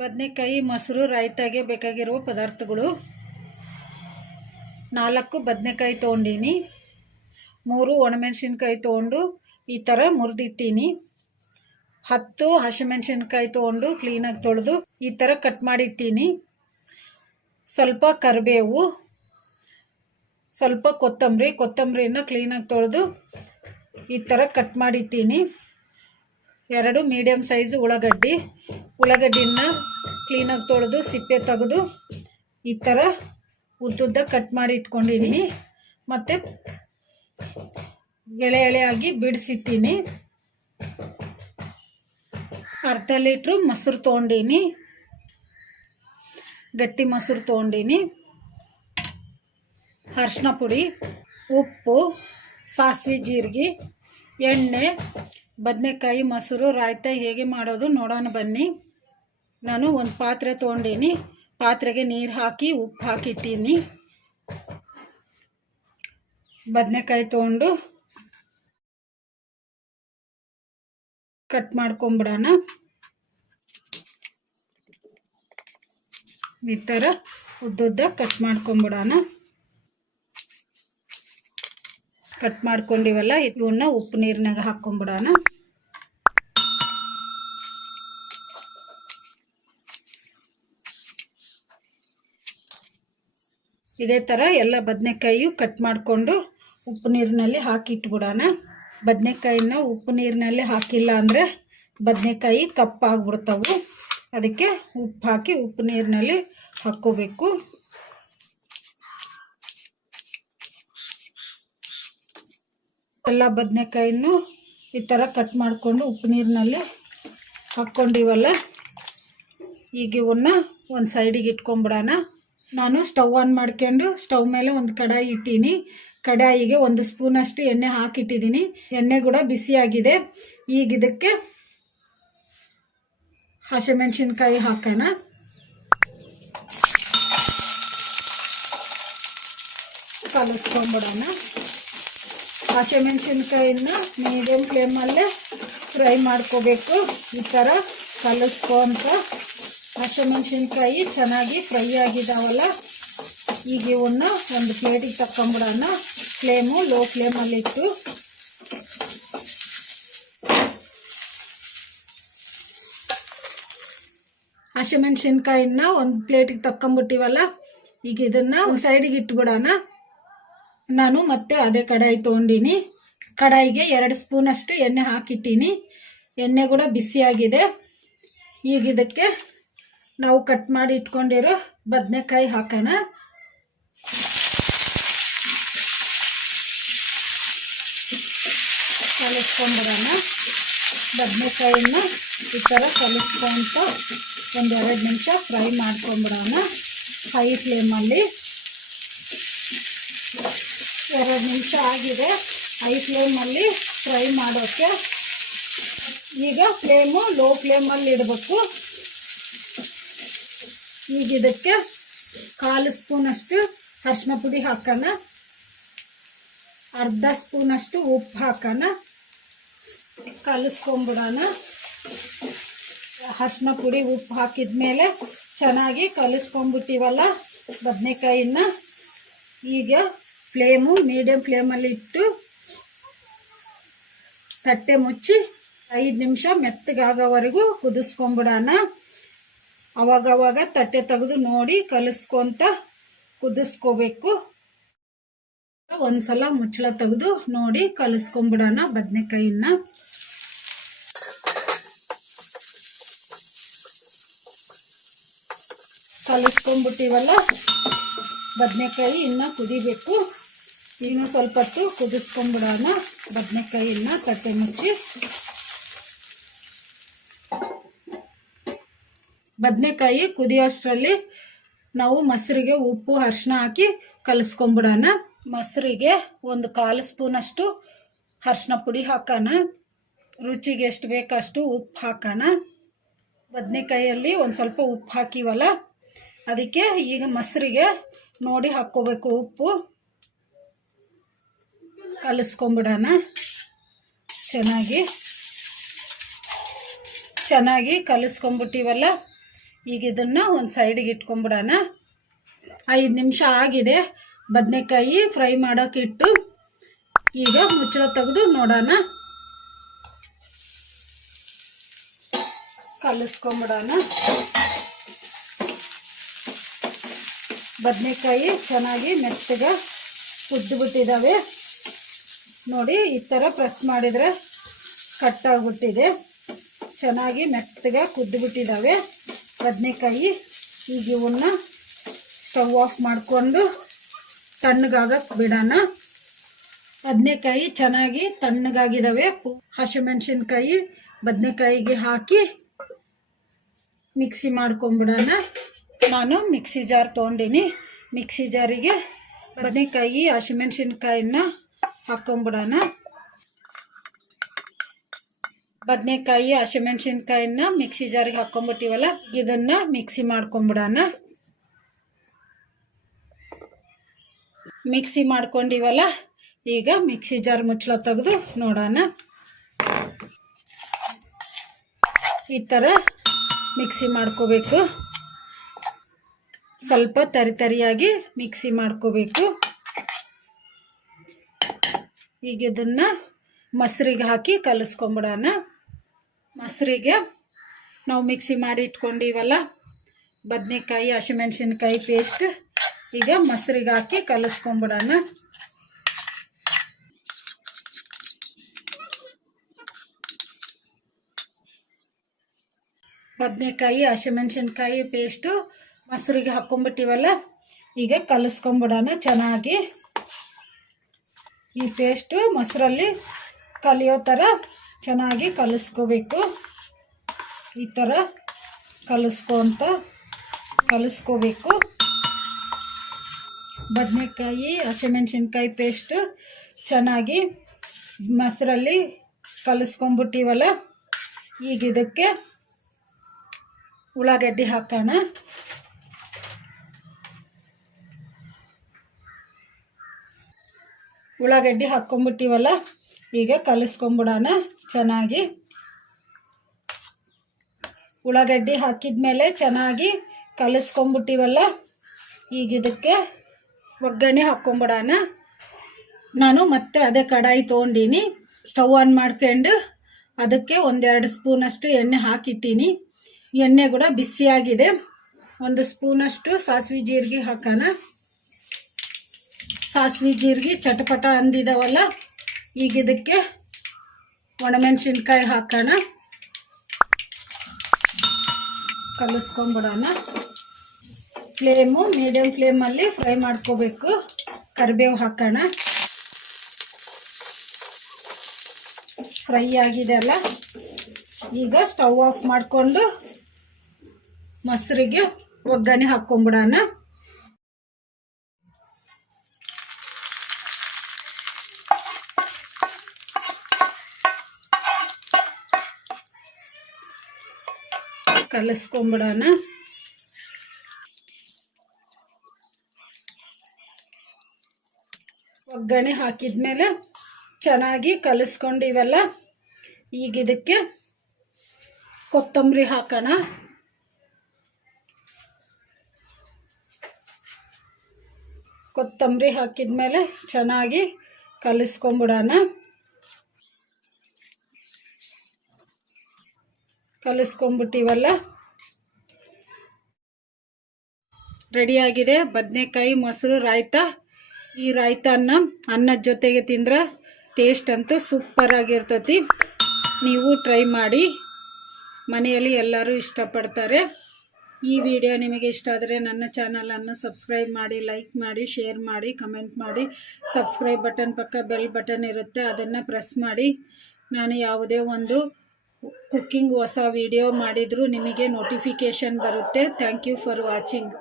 ಬದನೆಕಾಯಿ ಮೊಸರು ರಾಯ್ತಾಗೆ ಬೇಕಾಗಿರುವ ಪದಾರ್ಥಗಳು ನಾಲ್ಕು ಬದನೆಕಾಯಿ ತೊಗೊಂಡೀನಿ ಮೂರು ಒಣಮೆಣ್ಸಿನ್ಕಾಯಿ ತೊಗೊಂಡು ಈ ಥರ ಮುರಿದಿಟ್ಟೀನಿ ಹತ್ತು ಹಸಿಮೆಣ್ಸಿನ್ಕಾಯಿ ತೊಗೊಂಡು ಕ್ಲೀನಾಗಿ ತೊಳೆದು ಈ ಥರ ಕಟ್ ಮಾಡಿಟ್ಟೀನಿ ಸ್ವಲ್ಪ ಕರಿಬೇವು ಸ್ವಲ್ಪ ಕೊತ್ತಂಬರಿ ಕೊತ್ತಂಬರಿನ ಕ್ಲೀನಾಗಿ ತೊಳೆದು ಈ ಥರ ಕಟ್ ಮಾಡಿಟ್ಟೀನಿ ಎರಡು ಮೀಡಿಯಮ್ ಸೈಜು ಉಳ್ಳಾಗಡ್ಡಿ ಉಳ್ಳಾಗಡ್ಡಿನ ಕ್ಲೀನಾಗಿ ತೊಳೆದು ಸಿಪ್ಪೆ ತೆಗೆದು ಈ ಥರ ಉದ್ದುದ್ದ ಕಟ್ ಮಾಡಿ ಇಟ್ಕೊಂಡಿದ್ದೀನಿ ಮತ್ತು ಎಳೆ ಎಳೆಯಾಗಿ ಬಿಡಿಸಿಟ್ಟೀನಿ ಅರ್ಧ ಲೀಟ್ರು ಮೊಸರು ತೊಗೊಂಡೀನಿ ಗಟ್ಟಿ ಮೊಸರು ತೊಗೊಂಡೀನಿ ಅರ್ಶಿನ ಪುಡಿ ಉಪ್ಪು ಸಾಸಿವೆ ಜೀರಿಗೆ ಎಣ್ಣೆ ಬದನೆಕಾಯಿ ಮೊಸರು ರಾಯ್ತ ಹೇಗೆ ಮಾಡೋದು ನೋಡೋಣ ಬನ್ನಿ ನಾನು ಒಂದು ಪಾತ್ರೆ ತೊಗೊಂಡೀನಿ ಪಾತ್ರೆಗೆ ನೀರು ಹಾಕಿ ಉಪ್ಪು ಹಾಕಿಟ್ಟೀನಿ ಬದನೆಕಾಯಿ ತೊಗೊಂಡು ಕಟ್ ಮಾಡ್ಕೊಂಬಿಡೋಣ ಈ ಥರ ಉದ್ದುದ್ದ ಕಟ್ ಮಾಡ್ಕೊಂಬಿಡೋಣ ಕಟ್ ಮಾಡ್ಕೊಂಡಿವಲ್ಲ ಇವನ್ನ ಉಪ್ಪು ನೀರಿನಾಗ ಹಾಕ್ಕೊಂಬಿಡೋಣ ಇದೇ ಥರ ಎಲ್ಲ ಬದನೆಕಾಯಿಯು ಕಟ್ ಮಾಡಿಕೊಂಡು ಉಪ್ಪು ನೀರಿನಲ್ಲಿ ಹಾಕಿಟ್ಬಿಡೋಣ ಬದನೆಕಾಯಿನ ಉಪ್ಪು ನೀರಿನಲ್ಲಿ ಹಾಕಿಲ್ಲ ಅಂದರೆ ಬದನೆಕಾಯಿ ಕಪ್ಪಾಗ್ಬಿಡ್ತಾವು ಅದಕ್ಕೆ ಉಪ್ಪು ಹಾಕಿ ಉಪ್ಪು ನೀರಿನಲ್ಲಿ ಹಾಕ್ಕೋಬೇಕು ಎಲ್ಲ ಬದನೆಕಾಯಿನೂ ಈ ಥರ ಕಟ್ ಮಾಡಿಕೊಂಡು ಉಪ್ಪು ನೀರಿನಲ್ಲಿ ಹಾಕ್ಕೊಂಡಿವಲ್ಲ ಈಗ ಇವನ್ನ ಒಂದು ಸೈಡಿಗೆ ಇಟ್ಕೊಂಬಿಡೋಣ ನಾನು ಸ್ಟವ್ ಆನ್ ಮಾಡ್ಕೊಂಡು ಸ್ಟವ್ ಮೇಲೆ ಒಂದು ಕಡಾಯಿ ಇಟ್ಟೀನಿ ಕಡಾಯಿಗೆ ಒಂದು ಸ್ಪೂನಷ್ಟು ಎಣ್ಣೆ ಹಾಕಿಟ್ಟಿದ್ದೀನಿ ಎಣ್ಣೆ ಕೂಡ ಬಿಸಿಯಾಗಿದೆ ಈಗ ಇದಕ್ಕೆ ಹಸಿಮೆಣ್ಸಿನ್ಕಾಯಿ ಹಾಕೋಣ ಕಲಿಸ್ಕೊಂಬಿಡೋಣ ಹಸಿಮೆಣ್ಸಿನ್ಕಾಯಿನ ಮೀಡಿಯಮ್ ಫ್ಲೇಮಲ್ಲೇ ಫ್ರೈ ಮಾಡ್ಕೋಬೇಕು ಈ ಥರ ಕಲಸ್ಕೊಂತ ಹಸಿಮೆಣಸಿನ್ಕಾಯಿ ಚೆನ್ನಾಗಿ ಫ್ರೈ ಆಗಿದಾವಲ್ಲ ಈಗ ಇವನ್ನ ಒಂದು ಪ್ಲೇಟಿಗೆ ತಕ್ಕೊಂಬಿಡೋಣ ಫ್ಲೇಮು ಲೋ ಫ್ಲೇಮಲ್ಲಿಟ್ಟು ಹಸಿಮೆಣಸಿನ್ಕಾಯಿನ ಒಂದು ಪ್ಲೇಟಿಗೆ ತಕ್ಕೊಂಬಿಟ್ಟಿವಲ್ಲ ಈಗ ಇದನ್ನು ಒಂದು ಸೈಡಿಗೆ ಇಟ್ಬಿಡೋಣ ನಾನು ಮತ್ತೆ ಅದೇ ಕಡಾಯಿ ತೊಗೊಂಡಿನಿ ಕಡಾಯಿಗೆ ಎರಡು ಸ್ಪೂನಷ್ಟು ಎಣ್ಣೆ ಹಾಕಿಟ್ಟೀನಿ ಎಣ್ಣೆ ಕೂಡ ಬಿಸಿಯಾಗಿದೆ ಈಗ ಇದಕ್ಕೆ ನಾವು ಕಟ್ ಮಾಡಿ ಇಟ್ಕೊಂಡಿರೋ ಬದನೆಕಾಯಿ ಹಾಕೋಣ ಕಲಿಸ್ಕೊಂಡ್ಬರೋಣ ಬದನೆಕಾಯಿನ ಈ ಥರ ಕಲಿಸ್ಕೊಂತ ಒಂದೆರಡು ನಿಮಿಷ ಫ್ರೈ ಮಾಡ್ಕೊಂಬಿಡೋಣ ಹೈ ಫ್ಲೇಮಲ್ಲಿ ಎರಡು ನಿಮಿಷ ಆಗಿದೆ ಹೈ ಫ್ಲೇಮಲ್ಲಿ ಫ್ರೈ ಮಾಡೋಕ್ಕೆ ಈಗ ಫ್ಲೇಮು ಲೋ ಫ್ಲೇಮಲ್ಲಿ ಇಡಬೇಕು ಈಗ ಇದಕ್ಕೆ ಕಾಲು ಸ್ಪೂನಷ್ಟು ಅರ್ಶಿನ ಪುಡಿ ಹಾಕೋಣ ಅರ್ಧ ಸ್ಪೂನಷ್ಟು ಉಪ್ಪು ಹಾಕೋಣ ಕಲಸ್ಕೊಂಬಿಡೋಣ ಅರ್ಶಿನ ಪುಡಿ ಉಪ್ಪು ಹಾಕಿದ ಮೇಲೆ ಚೆನ್ನಾಗಿ ಕಲಿಸ್ಕೊಂಬಿಟ್ಟಿವಲ್ಲ ಬದನೆಕಾಯಿನ ಈಗ ಫ್ಲೇಮು ಮೀಡಿಯಮ್ ಫ್ಲೇಮಲ್ಲಿ ಇಟ್ಟು ತಟ್ಟೆ ಮುಚ್ಚಿ ಐದು ನಿಮಿಷ ಮೆತ್ತಗಾಗೋವರೆಗೂ ಕುದಿಸ್ಕೊಂಬಿಡೋಣ ಅವಾಗವಾಗ ತಟ್ಟೆ ತೆಗೆದು ನೋಡಿ ಕಲಿಸ್ಕೊಂತ ಕುದಿಸ್ಕೋಬೇಕು ಒಂದ್ಸಲ ಮುಚ್ಚಳ ತೆಗೆದು ನೋಡಿ ಕಲಿಸ್ಕೊಂಬಿಡೋಣ ಬದನೆಕಾಯಿನ ಕಲಿಸ್ಕೊಂಡ್ಬಿಟ್ಟಿವಲ್ಲ ಬದನೆಕಾಯಿ ಇನ್ನ ಕುದಿಬೇಕು ಇನ್ನು ಸ್ವಲ್ಪ ಹೊತ್ತು ಕುದಿಸ್ಕೊಂಡ್ಬಿಡೋಣ ಬದನೆಕಾಯಿನ ತಟ್ಟೆ ಮುಚ್ಚಿ ಬದನೆಕಾಯಿ ಕುದಿಯೋಷ್ಟರಲ್ಲಿ ನಾವು ಮೊಸರಿಗೆ ಉಪ್ಪು ಅರಿಶಿನ ಹಾಕಿ ಕಲಿಸ್ಕೊಂಬಿಡೋಣ ಮೊಸರಿಗೆ ಒಂದು ಕಾಲು ಸ್ಪೂನಷ್ಟು ಅರಿಶಿನ ಪುಡಿ ಹಾಕೋಣ ರುಚಿಗೆ ಎಷ್ಟು ಬೇಕಷ್ಟು ಉಪ್ಪು ಹಾಕೋಣ ಬದನೆಕಾಯಲ್ಲಿ ಒಂದು ಸ್ವಲ್ಪ ಉಪ್ಪು ಹಾಕಿವಲ್ಲ ಅದಕ್ಕೆ ಈಗ ಮೊಸರಿಗೆ ನೋಡಿ ಹಾಕ್ಕೋಬೇಕು ಉಪ್ಪು ಕಲಿಸ್ಕೊಂಬಿಡೋಣ ಚೆನ್ನಾಗಿ ಚೆನ್ನಾಗಿ ಕಲಿಸ್ಕೊಂಬಿಟ್ಟಿವಲ್ಲ ಈಗ ಇದನ್ನು ಒಂದು ಸೈಡಿಗೆ ಇಟ್ಕೊಂಬಿಡೋಣ ಐದು ನಿಮಿಷ ಆಗಿದೆ ಬದನೆಕಾಯಿ ಫ್ರೈ ಮಾಡೋಕೆ ಇಟ್ಟು ಈಗ ಮುಚ್ಚಳ ತೆಗೆದು ನೋಡೋಣ ಕಲಿಸ್ಕೊಂಬಿಡೋಣ ಬದನೆಕಾಯಿ ಚೆನ್ನಾಗಿ ಮೆತ್ತಗೆ ಕುದ್ದುಬಿಟ್ಟಿದ್ದಾವೆ ನೋಡಿ ಈ ಥರ ಪ್ರೆಸ್ ಮಾಡಿದರೆ ಕಟ್ಟಾಗ್ಬಿಟ್ಟಿದೆ ಚೆನ್ನಾಗಿ ಮೆತ್ತಗೆ ಕುದ್ದುಬಿಟ್ಟಿದ್ದಾವೆ ಬದನೆಕಾಯಿ ಈಗ ಇವನ್ನ ಸ್ಟವ್ ಆಫ್ ಮಾಡಿಕೊಂಡು ತಣ್ಣಗಾಗಕ್ಕೆ ಬಿಡೋಣ ಬದನೆಕಾಯಿ ಚೆನ್ನಾಗಿ ತಣ್ಣಗಾಗಿದ್ದಾವೆ ಹಸಿಮೆಣ್ಸಿನ್ಕಾಯಿ ಬದನೆಕಾಯಿಗೆ ಹಾಕಿ ಮಿಕ್ಸಿ ಮಾಡ್ಕೊಂಬಿಡೋಣ ನಾನು ಮಿಕ್ಸಿ ಜಾರ್ ತೊಗೊಂಡಿನಿ ಮಿಕ್ಸಿ ಜಾರಿಗೆ ಬದನೆಕಾಯಿ ಹಸಿಮೆಣ್ಸಿನ್ಕಾಯಿನ ಹಾಕ್ಕೊಂಬಿಡೋಣ ಬದನೆಕಾಯಿ ಹಸಿಮೆಣ್ಸಿನ್ಕಾಯಿನ ಮಿಕ್ಸಿ ಜಾರಿಗೆ ಹಾಕ್ಕೊಂಬಿಟ್ಟಿವಲ್ಲ ಇದನ್ನು ಮಿಕ್ಸಿ ಮಾಡ್ಕೊಂಬಿಡೋಣ ಮಿಕ್ಸಿ ಮಾಡ್ಕೊಂಡಿವಲ್ಲ ಈಗ ಮಿಕ್ಸಿ ಜಾರ್ ಮುಚ್ಚಳ ತೆಗೆದು ನೋಡೋಣ ಈ ಥರ ಮಿಕ್ಸಿ ಮಾಡ್ಕೋಬೇಕು ಸ್ವಲ್ಪ ತರಿತರಿಯಾಗಿ ಮಿಕ್ಸಿ ಮಾಡ್ಕೋಬೇಕು ಈಗ ಇದನ್ನು ಮೊಸರಿಗೆ ಹಾಕಿ ಕಲಿಸ್ಕೊಂಬಿಡೋಣ ಮೊಸರಿಗೆ ನಾವು ಮಿಕ್ಸಿ ಮಾಡಿ ಇಟ್ಕೊಂಡಿವಲ್ಲ ಬದನೆಕಾಯಿ ಹಸಿಮೆಣ್ಸಿನ್ಕಾಯಿ ಪೇಸ್ಟ್ ಈಗ ಮೊಸರಿಗೆ ಹಾಕಿ ಕಲಿಸ್ಕೊಂಬಿಡೋಣ ಬದನೆಕಾಯಿ ಹಸಿಮೆಣ್ಸಿನ್ಕಾಯಿ ಪೇಸ್ಟು ಮೊಸರಿಗೆ ಹಾಕ್ಕೊಂಬಿಟ್ಟಿವಲ್ಲ ಈಗ ಕಲಸ್ಕೊಂಬಿಡೋಣ ಚೆನ್ನಾಗಿ ಈ ಪೇಸ್ಟು ಮೊಸರಲ್ಲಿ ಕಲಿಯೋ ಥರ ಚೆನ್ನಾಗಿ ಕಲಿಸ್ಕೋಬೇಕು ಈ ಥರ ಕಲಿಸ್ಕೊಂತ ಕಲಿಸ್ಕೋಬೇಕು ಬದನೆಕಾಯಿ ಹಸಿಮೆಣ್ಸಿನ್ಕಾಯಿ ಪೇಸ್ಟು ಚೆನ್ನಾಗಿ ಮೊಸರಲ್ಲಿ ಕಲಿಸ್ಕೊಂಬಿಟ್ಟಿವಲ್ಲ ಈಗ ಇದಕ್ಕೆ ಉಳ್ಳಾಗಡ್ಡಿ ಹಾಕೋಣ ಉಳ್ಳಾಗಡ್ಡಿ ಹಾಕ್ಕೊಂಬಿಟ್ಟಿವಲ್ಲ ಈಗ ಕಲಿಸ್ಕೊಂಬಿಡೋಣ ಚೆನ್ನಾಗಿ ಉಳ್ಳಾಗಡ್ಡಿ ಹಾಕಿದ್ಮೇಲೆ ಚೆನ್ನಾಗಿ ಕಲಿಸ್ಕೊಂಬಿಟ್ಟಿವಲ್ಲ ಈಗ ಇದಕ್ಕೆ ಒಗ್ಗರಣೆ ಹಾಕ್ಕೊಂಬಿಡೋಣ ನಾನು ಮತ್ತೆ ಅದೇ ಕಡಾಯಿ ತೊಗೊಂಡೀನಿ ಸ್ಟವ್ ಆನ್ ಮಾಡ್ಕೊಂಡು ಅದಕ್ಕೆ ಒಂದೆರಡು ಸ್ಪೂನಷ್ಟು ಎಣ್ಣೆ ಹಾಕಿಟ್ಟೀನಿ ಎಣ್ಣೆ ಕೂಡ ಬಿಸಿಯಾಗಿದೆ ಒಂದು ಸ್ಪೂನಷ್ಟು ಸಾಸಿವೆ ಜೀರಿಗೆ ಹಾಕೋಣ ಸಾಸಿವೆ ಜೀರಿಗೆ ಚಟಪಟ ಅಂದಿದಾವಲ್ಲ ಈಗ ಇದಕ್ಕೆ ಒಣಮೆಣಸಿನ್ಕಾಯಿ ಹಾಕೋಣ ಕಲಿಸ್ಕೊಂಬಿಡೋಣ ಫ್ಲೇಮು ಮೀಡಿಯಮ್ ಫ್ಲೇಮಲ್ಲಿ ಫ್ರೈ ಮಾಡ್ಕೋಬೇಕು ಕರಿಬೇವು ಹಾಕೋಣ ಫ್ರೈ ಆಗಿದೆ ಅಲ್ಲ ಈಗ ಸ್ಟವ್ ಆಫ್ ಮಾಡಿಕೊಂಡು ಮೊಸರಿಗೆ ಒಗ್ಗರಣೆ ಹಾಕ್ಕೊಂಬಿಡೋಣ ಕಲಸ್ಕೊಂಬಿಡೋಣ ಒಗ್ಗರಣೆ ಹಾಕಿದ್ಮೇಲೆ ಚೆನ್ನಾಗಿ ಕಲಿಸ್ಕೊಂಡಿವೆಲ್ಲ ಈಗ ಇದಕ್ಕೆ ಕೊತ್ತಂಬರಿ ಹಾಕೋಣ ಕೊತ್ತಂಬರಿ ಹಾಕಿದ ಮೇಲೆ ಚೆನ್ನಾಗಿ ಕಲಿಸ್ಕೊಂಬಿಡೋಣ ಕಲಿಸ್ಕೊಂಬಿಟ್ಟಿವಲ್ಲ ರೆಡಿಯಾಗಿದೆ ಬದನೆಕಾಯಿ ಮೊಸರು ರಾಯ್ತ ಈ ಅನ್ನ ಅನ್ನದ ಜೊತೆಗೆ ತಿಂದ್ರೆ ಟೇಸ್ಟ್ ಅಂತೂ ಸೂಪರಾಗಿರ್ತತಿ ನೀವು ಟ್ರೈ ಮಾಡಿ ಮನೆಯಲ್ಲಿ ಎಲ್ಲರೂ ಇಷ್ಟಪಡ್ತಾರೆ ಈ ವಿಡಿಯೋ ನಿಮಗೆ ಇಷ್ಟ ಆದರೆ ನನ್ನ ಚಾನಲನ್ನು ಸಬ್ಸ್ಕ್ರೈಬ್ ಮಾಡಿ ಲೈಕ್ ಮಾಡಿ ಶೇರ್ ಮಾಡಿ ಕಮೆಂಟ್ ಮಾಡಿ ಸಬ್ಸ್ಕ್ರೈಬ್ ಬಟನ್ ಪಕ್ಕ ಬೆಲ್ ಬಟನ್ ಇರುತ್ತೆ ಅದನ್ನು ಪ್ರೆಸ್ ಮಾಡಿ ನಾನು ಯಾವುದೇ ಒಂದು ಕುಕ್ಕಿಂಗ್ ಹೊಸ ವೀಡಿಯೋ ಮಾಡಿದರೂ ನಿಮಗೆ ನೋಟಿಫಿಕೇಷನ್ ಬರುತ್ತೆ ಥ್ಯಾಂಕ್ ಯು ಫಾರ್ ವಾಚಿಂಗ್